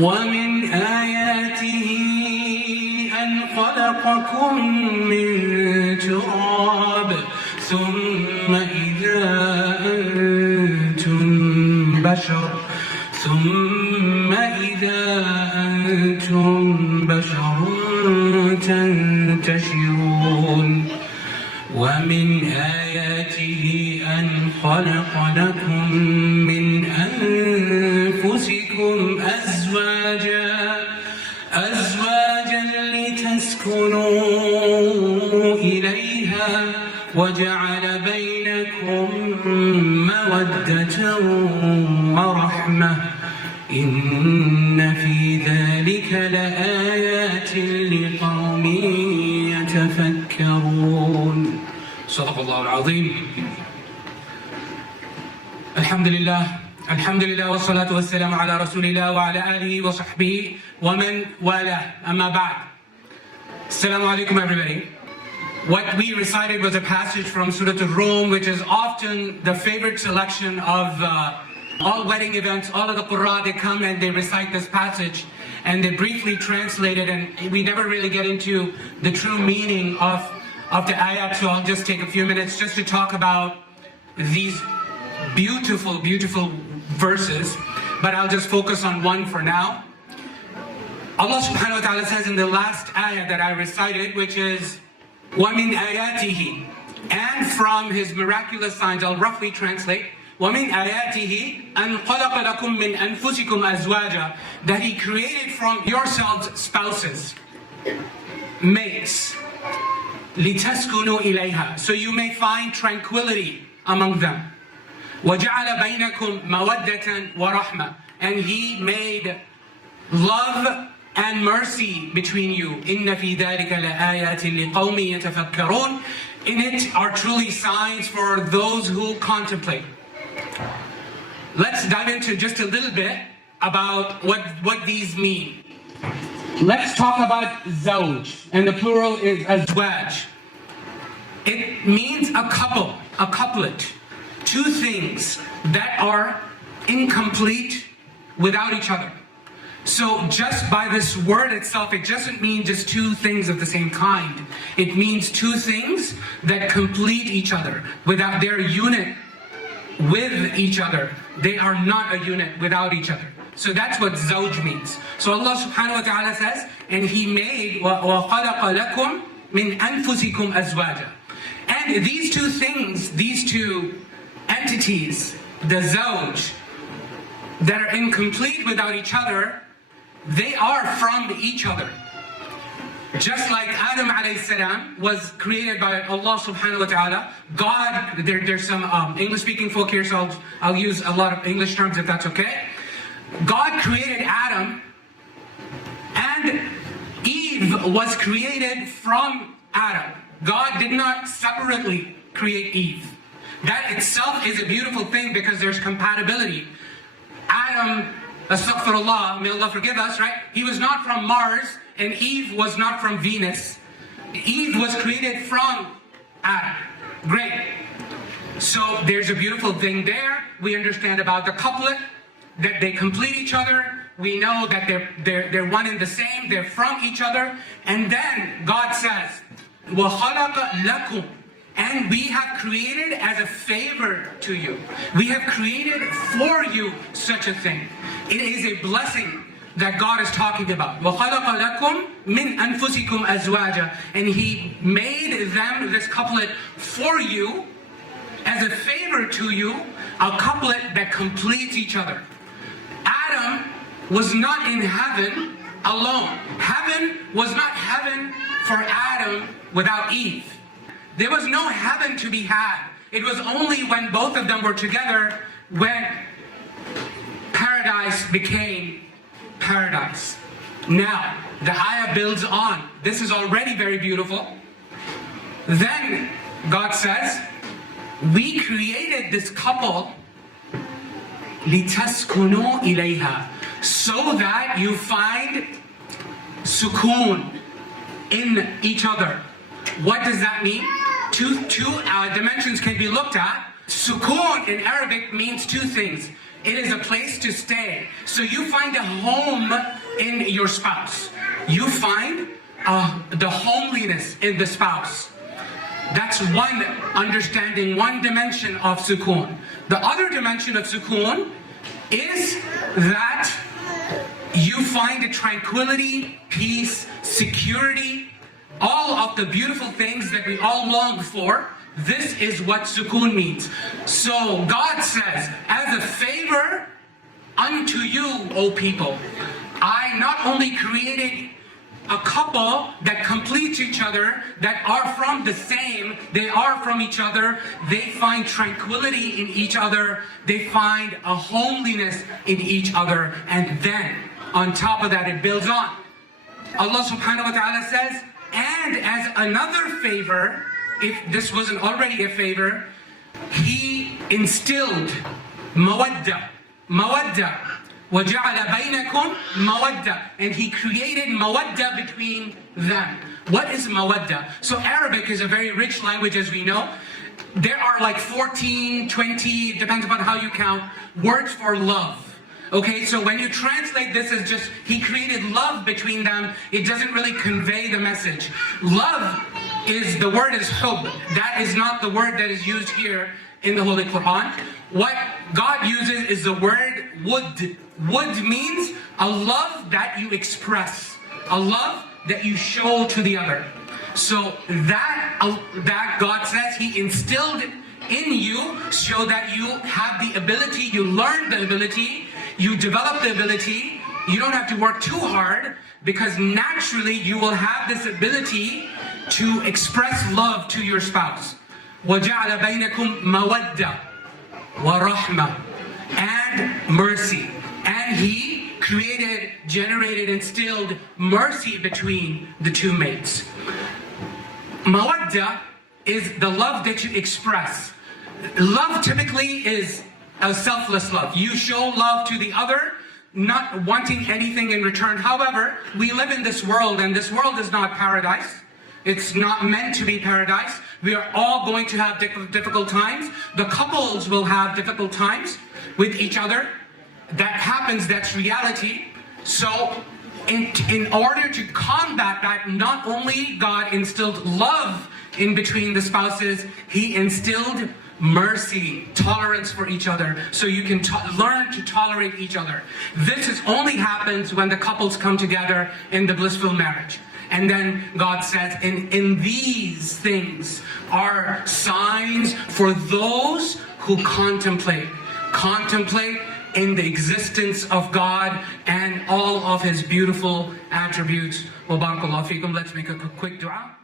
ومن آياته أن خلقكم من تراب ثم إذا أنتم بشر تنتشرون ومن آياته أن خلق لكم من أنفسكم أزواجا لتسكنوا إليها وجعل بينكم مودة ورحمة إن في ذلك لآيات لقوم يتفكرون صدق الله العظيم. الحمد لله والصلاة والسلام على رسول الله وعلى آله وصحبه ومن والاه. أما بعد. Assalamu alaikum everybody. What we recited was a passage from Surah Al-Rum, which is often the favorite selection of all wedding events. All of the Qur'an, they come and they recite this passage and they briefly translate it, and we never really get into the true meaning of the ayat. So I'll just take a few minutes just to talk about these beautiful, beautiful verses, but I'll just focus on one for now. Allah subhanahu wa ta'ala says in the last ayah that I recited, which is وَمِنْ آيَاتِهِ, and from his miraculous signs, I'll roughly translate, وَمِنْ آيَاتِهِ أَنْ خَلَقَ لَكُم مِّنْ أَنفُسِكُمْ أَزْوَاجًا, that he created from yourselves spouses, mates, لِتَسْكُنُوا إِلَيْهَا, so you may find tranquility among them. وَجَعَلَ بَيْنَكُمْ مَوَدَّةً وَرَحْمَةً, and he made love and mercy between you. إِنَّ فِي ذَلِكَ لَآيَاتٍ لِقَوْمٍ يَتَفَكَّرُونَ, in it are truly signs for those who contemplate. Let's dive into just a little bit about what these mean. Let's talk about zawj, and the plural is azwaj. It means a couple, a couplet, two things that are incomplete without each other. So just by this word itself, it doesn't mean just two things of the same kind. It means two things that complete each other. Without their unit with each other, they are not a unit without each other. So that's what zawj means. So Allah subhanahu wa ta'ala says, and he made وَخَلَقَ لَكُم مِّنْ أَنفُسِكُمْ أَزْوَاجًا. And these two things, these two entities, the zawj, that are incomplete without each other, they are from each other. Just like Adam alayhi salam was created by Allah subhanahu wa ta'ala, God, there's some English-speaking folk here, so I'll use a lot of English terms if that's okay. God created Adam, and Eve was created from Adam. God did not separately create Eve. That itself is a beautiful thing because there's compatibility. Adam, astaghfirullah, may Allah forgive us, right? He was not from Mars, and Eve was not from Venus. Eve was created from Adam. Great. So there's a beautiful thing there. We understand about the couplet, that they complete each other. We know that they're one and the same. They're from each other. And then God says, وَخَلَقَ لَكُمْ, and we have created as a favor to you. We have created for you such a thing. It is a blessing that God is talking about. وَخَلَقَ لَكُم مِّنْ أَنفُسِكُمْ أَزْوَاجًا, and he made them, this couplet, for you, as a favor to you, a couplet that completes each other. Adam was not in heaven alone. Heaven was not heaven for Adam without Eve. There was no heaven to be had. It was only when both of them were together when paradise became paradise. Now, the ayah builds on. This is already very beautiful. Then God says, we created this couple لِتَسْكُنُوا إِلَيْهَا, so that you find sukoon in each other. What does that mean? Two dimensions can be looked at. Sukoon in Arabic means two things. It is a place to stay. So you find a home in your spouse. You find the homeliness in the spouse. That's one understanding, one dimension of sukoon. The other dimension of sukoon is that you find a tranquility, peace, security, all of the beautiful things that we all long for. This is what sukoon means. So God says, as a favor unto you, O people, I not only created a couple that completes each other, that are from the same, they are from each other, they find tranquility in each other, they find a homeliness in each other, and then on top of that it builds on. Allah subhanahu wa ta'ala says, and as another favor, if this wasn't already a favor, He instilled mawadda, وَجَعَلَ بَيْنَكُمْ مَوَدَّةً, and He created mawadda between them. What is mawadda? So Arabic is a very rich language, as we know. There are like 14, 20, depends upon how you count, words for love. Okay, so when you translate this as just He created love between them, it doesn't really convey the message. Love is, the word is hub. That is not the word that is used here in the Holy Quran. What God uses is the word would. Would means a love that you express, a love that you show to the other. So that God says He instilled in you, so that you have the ability, you learn the ability, you develop the ability, you don't have to work too hard, because naturally you will have this ability to express love to your spouse. وَجَعَلَ بَيْنَكُمْ مَوَدَّةً وَرَحْمَةً, and mercy. And He created, generated, instilled mercy between the two mates. Mawadda is the love that you express. Love typically is a selfless love. You show love to the other, not wanting anything in return. However, we live in this world, and this world is not paradise. It's not meant to be paradise. We are all going to have difficult times. The couples will have difficult times with each other. That happens, that's reality. So in order to combat that, not only God instilled love in between the spouses, He instilled mercy, tolerance for each other, so you can learn to tolerate each other. This only happens when the couples come together in the blissful marriage. And then God says, in these things are signs for those who contemplate in the existence of God and all of His beautiful attributes. Wa barakallahu feekum. Let's make a quick dua.